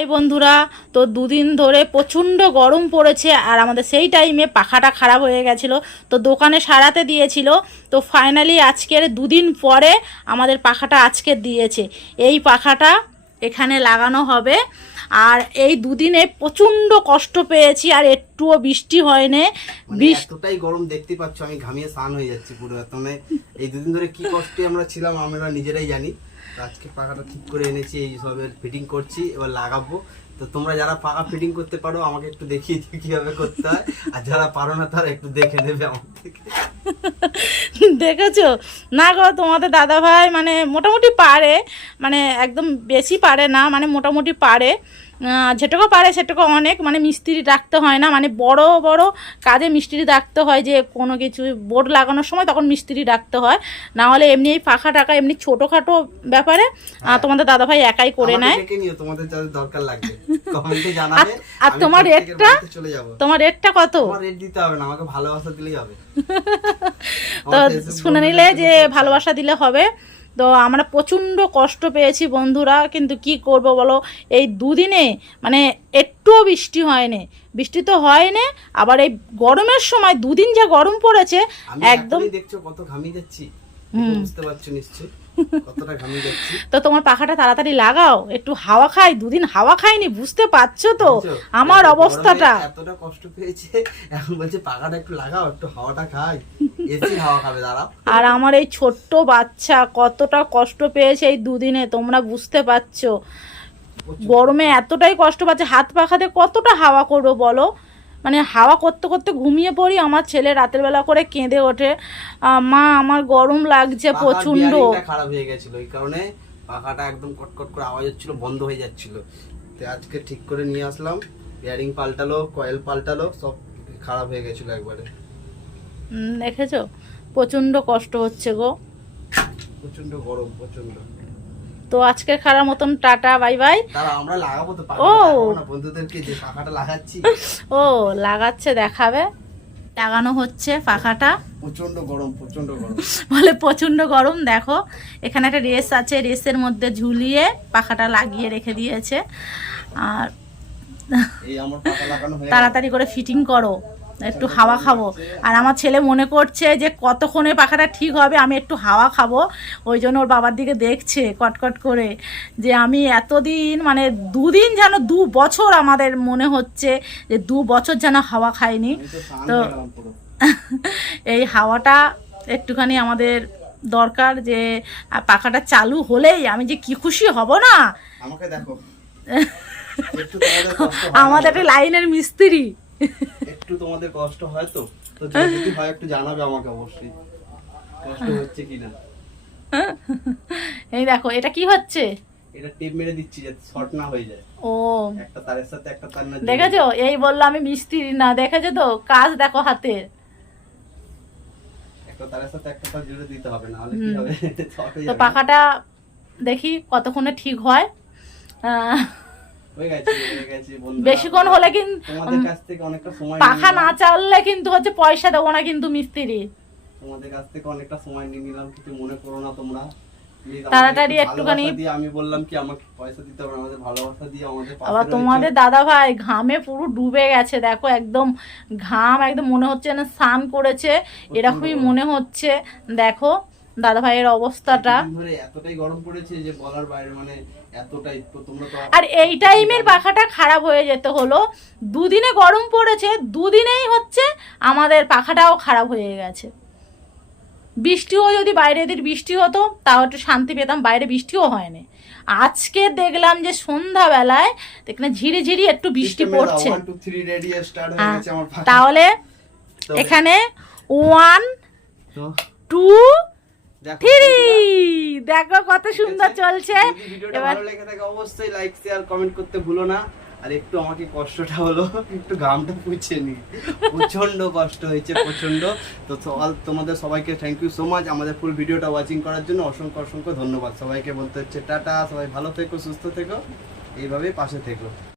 এই বন্ধুরা, তো দুদিন ধরে প্রচণ্ড গরম পড়েছে আর আমাদের সেই টাইমে পাখাটা খারাপ হয়ে গেছিলো, তো দোকানে সারাতে দিয়েছিল। তো ফাইনালি আজকের দুদিন পরে আমাদের পাখাটা আজকে দিয়েছে। এই পাখাটা এখানে লাগানো হবে। আর এই দুদিনে প্রচণ্ড কষ্ট পেয়েছি, আর একটুও বৃষ্টি হয়নি। এতটাই গরম দেখতে পাচ্ছ, আমি ঘামিয়ে স্নান হয়ে যাচ্ছি পুরো। মানে এই দুদিন ধরে কি কষ্টে আমরা ছিলাম আমরা নিজেরাই জানি। আজকে পাখাটা ঠিক করে এনেছি, এই সবের ফিটিং করছি, এবার লাগাবো। তো তোমরা যারা পাখা ফিটিং করতে পারো আমাকে একটু দেখিয়ে দিও কিভাবে করতে হয়, আর যারা পারো না তারা একটু দেখে নেবে আমার থেকে। দেখেছো না গো, তোমাদের দাদা ভাই মানে মোটামুটি পারে, মানে একদম বেশি পারে না, মানে মোটামুটি পারে। যেটুকু পারে সেটুকু অনেক, মানে মিস্ত্রি রাখতে হয় না, মানে বড় বড় কাজে মিস্ত্রি রাখতে হয়, যে কোনো কিছু বোর্ড লাগানোর সময় তখন মিস্ত্রি রাখতে হয়। না হলে এমনি এই পাখা টাকা এমনি ছোটোখাটো ব্যাপারে তোমাদের দাদা ভাই একাই করে নেয়। তোমাদের যাদের দরকার লাগবে কমেন্টে জানাবে। আর তোমার রেটটা, তোমার রেটটা কত? আমার রেট দিতে হবে না, আমাকে ভালোবাসা দিলেই হবে। তো শুনে নিলে যে ভালোবাসা দিলে হবে। তো আমরা প্রচণ্ড কষ্ট পেয়েছি বন্ধুরা, কিন্তু কি করব বলো, এই দুদিনে মানে একটুও বৃষ্টি হয়নি। বৃষ্টি তো হয়নি, আবার এই গরমের সময় দুদিন যা গরম পড়েছে একদম। দেখছো কত ঘামিয়ে যাচ্ছি, বুঝতে পারছো নিশ্চয়ই কতটা ঘামিয়ে যাচ্ছি। তো তোমার পাখাটা তাড়াতাড়ি লাগাও, একটু হাওয়া খাই। দুদিন হাওয়া খাইনি, বুঝতে পারছো তো আমার অবস্থাটা। এতটা কষ্ট পেয়েছে, এখন বলছে পাখাটা একটু লাগাও, একটু হাওয়াটা খাই। এসি হাওয়া খাবে দাঁড়াও। আর আমার এই ছোট্ট বাচ্চা কতটা কষ্ট পেয়েছে এই দুদিনে, তোমরা বুঝতে পারছো। গরমে এতটাই কষ্ট পাচ্ছে, হাত পাখাতে কতটা হাওয়া করবো বলো। মানে হাওয়া করতে করতে ঘুমিয়ে পড়ি। আমার ছেলে রাতের বেলা করে কেঁদে ওঠে, মা আমার গরম লাগছে প্রচন্ড। খারাপ হয়ে গেছিল, এই কারণে পাখাটা একদম কটকট করে আওয়াজ হচ্ছিল, বন্ধ হয়ে যাচ্ছিল। তো আজকে ঠিক করে নিয়ে আসলাম, বিয়ারিং পাল্টালো, কয়েল পাল্টালো, সব খারাপ হয়ে গেছিল একবারে। দেখেছো প্রচন্ড কষ্ট হচ্ছে গো, প্রচন্ড গরম, প্রচন্ড। তো আজকে খারাপ মতন টাটা, বাই বাই। তারা আমরা লাগাবো তো পাখা, না বন্ধুদেরকে যে পাখাটা লাগাচ্ছি। ও লাগাচ্ছে, দেখাবে। লাগানো হচ্ছে পাখাটা। প্রচন্ড গরম, প্রচন্ড গরম বলে প্রচন্ড গরম। দেখো এখানে একটা রেস আছে, রেসের মধ্যে ঝুলিয়ে পাখাটা লাগিয়ে রেখে দিয়েছে। আর এই আমার পাখা লাগানো হয়ে তাড়াতাড়ি করে ফিটিং করো, একটু হাওয়া খাবো। আর আমার ছেলে মনে করছে যে কতক্ষণে পাখাটা ঠিক হবে, আমি একটু হাওয়া খাবো। ওই জন্য ওর বাবার দিকে দেখছে কটকট করে, যে আমি এতদিন মানে দুদিন যেন 2 বছর আমাদের মনে হচ্ছে যে 2 বছর যেন হাওয়া খাইনি। তো এই হাওয়াটা একটুখানি আমাদের দরকার, যে পাখাটা চালু হলেই আমি যে কি খুশি হব না। আমাকে দেখো আমাদের একটা লাইনের মিস্ত্রি। একটু তোমাদের কষ্ট হয় তো, তো যদি হয় একটু জানাবে আমাকে অবশ্যই, কষ্ট হচ্ছে কিনা। এই দেখো এটা কি হচ্ছে, এটা টেপ মেরে দিচ্ছি যাতে শর্ট না হয়ে যায়। ও একটা তারের সাথে একটা তার না। দেখেছো, এই বললো আমি মিস্ত্রি না, দেখেছো তো কাজ দেখো হাতের। একটা তারের সাথে একটা তার জুড়ে দিতে হবে, না হলে কি হবে, শর্ট হয়ে তো যাবে। পাখাটা দেখি কতক্ষণে ঠিক হয়। বেশিক্ষণ হলে কিন্তু তোমাদের কাছ থেকে অনেকটা সময়, পাখা না চাললে কিন্তু হচ্ছে পয়সা দেবো না কিন্তু মিস্ত্রি। তোমাদের কাছ থেকে অনেকটা সময় নিয়ে নিলাম, কিছু মনে করো না তোমরা। তাড়াতাড়ি একটুখানি আমি বললাম কি আমাকে পয়সা দিতে হবে, আমাদের ভালোবাসা দিয়ে আমাদের পাশে। আবার তোমাদের দাদা ভাই ঘামে পুরো ডুবে গেছে, দেখো একদম ঘাম, একদম মনে হচ্ছে না স্নান করেছে, এরকমই মনে হচ্ছে। দেখো দাদা ভাইয়ের অবস্থাটা। এতটাই গরম পড়েছে যে বলার বাইরে, মানে এতটাই। তো তোমরা তো আর এই টাইমের পাখাটা খারাপ হয়ে যেতে হলো, দুদিনে গরম পড়েছে, দুদিনেই হচ্ছে আমাদের পাখাটাও খারাপ হয়ে গেছে। বৃষ্টিও যদি বাইরে এদের বৃষ্টি হতো তাও একটু শান্তি পেতাম, বাইরে বৃষ্টিও হয়নি। আজকে দেখলাম যে সন্ধ্যাবেলায় এখানে ঝিরি ঝিরি একটু বৃষ্টি পড়ছে। তাহলে এখানে 1 2 3 দেখো কত সুন্দর চলছে। এবার ভালো লেগে থাকে অবশ্যই লাইক শেয়ার কমেন্ট করতে ভুলো না। আর একটু আমাকে কষ্টটা হলো, একটু ঘামটা পুছে নি, প্রচন্ড কষ্ট হয়েছে, প্রচন্ড। তো তোমাদের সবাইকে থ্যাংক ইউ সো মাচ আমাদের ফুল ভিডিওটা ওয়াচিং করার জন্য। অসংখ্য অসংখ্য ধন্যবাদ। সবাইকে বলতে হচ্ছে টাটা, সবাই ভালো থেকো, সুস্থ থেকো, এইভাবেই পাশে থেকো।